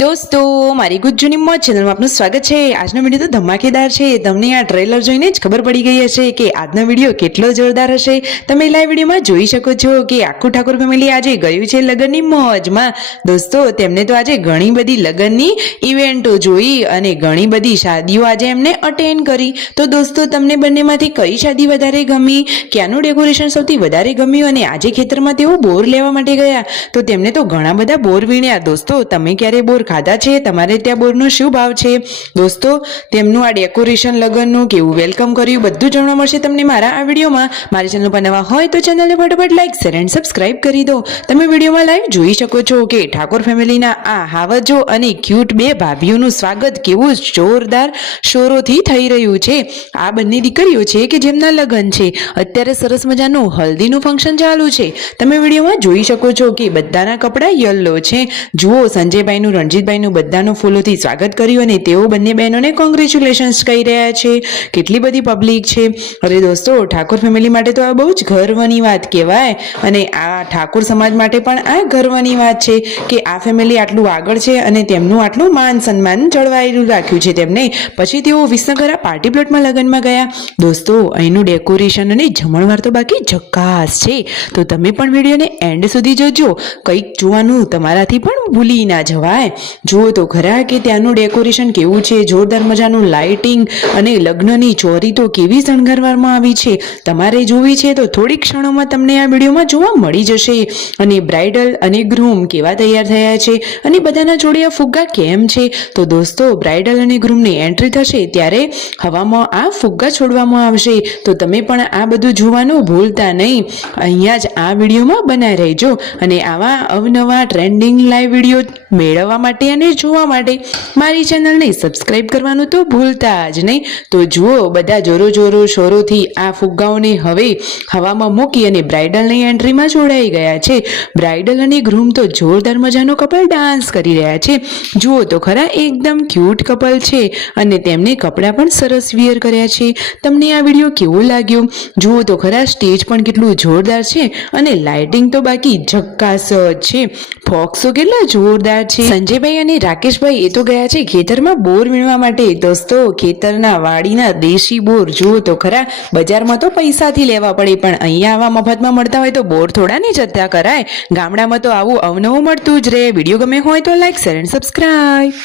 દોસ્તો મારી ગુજ્જુની મોજ ચેનલમાં આપનું સ્વાગત છે। આજનો વિડીયો તો ધમાકેદાર છે। તમને આ ટ્રેલર જોઈને જ ખબર પડી ગઈ હશે કે આજનો વિડીયો કેટલો જોરદાર હશે। તમે લાઈવ વિડીયોમાં જોઈ શકો છો કે આખું ઠાકોર ફેમિલી આજે ગયું છે લગ્નની મોજમાં। દોસ્તો તેમને તો આજે ઘણી બધી લગ્નની ઇવેન્ટો જોઈ અને ઘણી બધી શાદીઓ આજે એમને અટેન્ડ કરી। તો દોસ્તો તમને બંનેમાંથી કઈ શાદી વધારે ગમી, ક્યાંનું ડેકોરેશન સૌથી વધારે ગમ્યું અને આજે ખેતરમાં તેઓ બોર લેવા માટે ગયા તો તેમને તો ઘણા બધા બોર વીણ્યા। દોસ્તો તમે ક્યારે બોર ખાધા છે? તમારે ત્યાં બોરનો શું ભાવ છે? દોસ્તો તેમનું આ ડેકોરેશન લગ્નનું કેવું વેલકમ કર્યું બધું જાણવા મળશે તમને મારા આ વિડીયોમાં। મારી ચેનલ પર નવા હોય તો ચેનલને ફટાફટ લાઈક શેર એન્ડ સબસ્ક્રાઇબ કરી દો। તમે વિડીયોમાં લાઈવ જોઈ શકો છો કે ઠાકોર ફેમિલીના આ હાવજો અને ક્યુટ બે ભાભીઓનું સ્વાગત કેવું જોરદાર શોરોથી થઈ રહ્યું છે। આ બંને દીકરીઓ છે કે જેમના લગ્ન છે। અત્યારે સરસ મજાનું હલ્દીનું ફંક્શન ચાલુ છે। તમે વિડીયોમાં જોઈ શકો છો કે બધાના કપડાં યલો છે। જુઓ સંજયભાઈનું રણજીતભાઈનું બધાનું ફૂલોથી સ્વાગત કર્યું અને તેઓ બંને બહેનોને કોંગ્રેચ્યુલેશન્સ કહી રહ્યા છે। કેટલી બધી પબ્લિક છે। અરે દોસ્તો ઠાકોર ફેમિલી માટે તો આ બહુ જ ગર્વની વાત કહેવાય અને આ ઠાકોર સમાજ માટે પણ આ ગર્વની વાત છે કે આ ફેમિલી આટલું આગળ છે અને તેમનું આટલું માન સન્માન જળવાયેલું રાખ્યું છે તેમને। પછી તેઓ વિસનગરા પાર્ટી પ્લોટમાં લગ્નમાં ગયા। દોસ્તો અહીંનું ડેકોરેશન અને જમણવાર તો બાકી ઝકાસ છે। તો તમે પણ વિડીયોને એન્ડ સુધી જોજો, કંઈક જોવાનું તમારાથી પણ ભૂલી ના જવાય। જુઓ તો ખરા કે ત્યાંનું ડેકોરેશન કેવું છે, જોરદાર મજાનું લાઇટિંગ અને લગ્નની ચોરી તો કેવી શણગારવામાં આવી છે। તમારે જોવી છે તો થોડી ક્ષણોમાં તમને આ વિડીયોમાં જોવા મળી જશે। અને બ્રાઇડલ અને ગ્રૂમ કેવા તૈયાર થયા છે અને બધાના જોડે આ ફુગ્ગા કેમ છે? તો દોસ્તો બ્રાઇડલ અને ગ્રૂમની એન્ટ્રી થશે ત્યારે હવામાં આ ફુગ્ગા છોડવામાં આવશે। તો તમે પણ આ બધું જોવાનું ભૂલતા નહીં, અહીંયા જ આ વિડીયોમાં બનાવી રહેજો અને આવા અવનવા ટ્રેન્ડિંગ લાઈવ વિડીયો મેળવવા માટે અને જોવા માટે મારી ચેનલને સબસ્ક્રાઇબ કરવાનું તો ભૂલતા જ નહીં। તો જુઓ બધા જોરો જોરો શોરોથી આ ફુગ્ગાઓને હવે હવામાં મૂકી અને બ્રાઇડલની એન્ટ્રીમાં જોડાઈ ગયા છે। બ્રાઇડલ અને ગ્રૂમ તો જોરદાર મજાનો કપલ ડાન્સ કરી રહ્યા છે। જુઓ તો ખરા એકદમ ક્યુટ કપલ છે અને તેમને કપડાં પણ સરસ વિયર કર્યા છે। તમને આ વિડીયો કેવો લાગ્યો? જુઓ તો ખરા સ્ટેજ પણ કેટલું જોરદાર છે અને લાઇટિંગ તો બાકી ઝક્કાસ જ છે। ફોક્સો કેટલા જોરદાર છે। સંજયભાઈ અને રાકેશભાઈ એ તો ગયા છે ખેતરમાં બોર વીણવા માટે। દોસ્તો ખેતરના વાડીના દેશી બોર જુઓ તો ખરા, બજારમાં તો પૈસાથી લેવા પડે પણ અહીંયા આવા મફતમાં મળતા હોય તો બોર થોડા ને જતા કરાય। ગામડામાં તો આવું અવનવું મળતું જ રહે। વિડીયો ગમે હોય તો લાઈક શેર એન્ડ સબસ્ક્રાઇબ।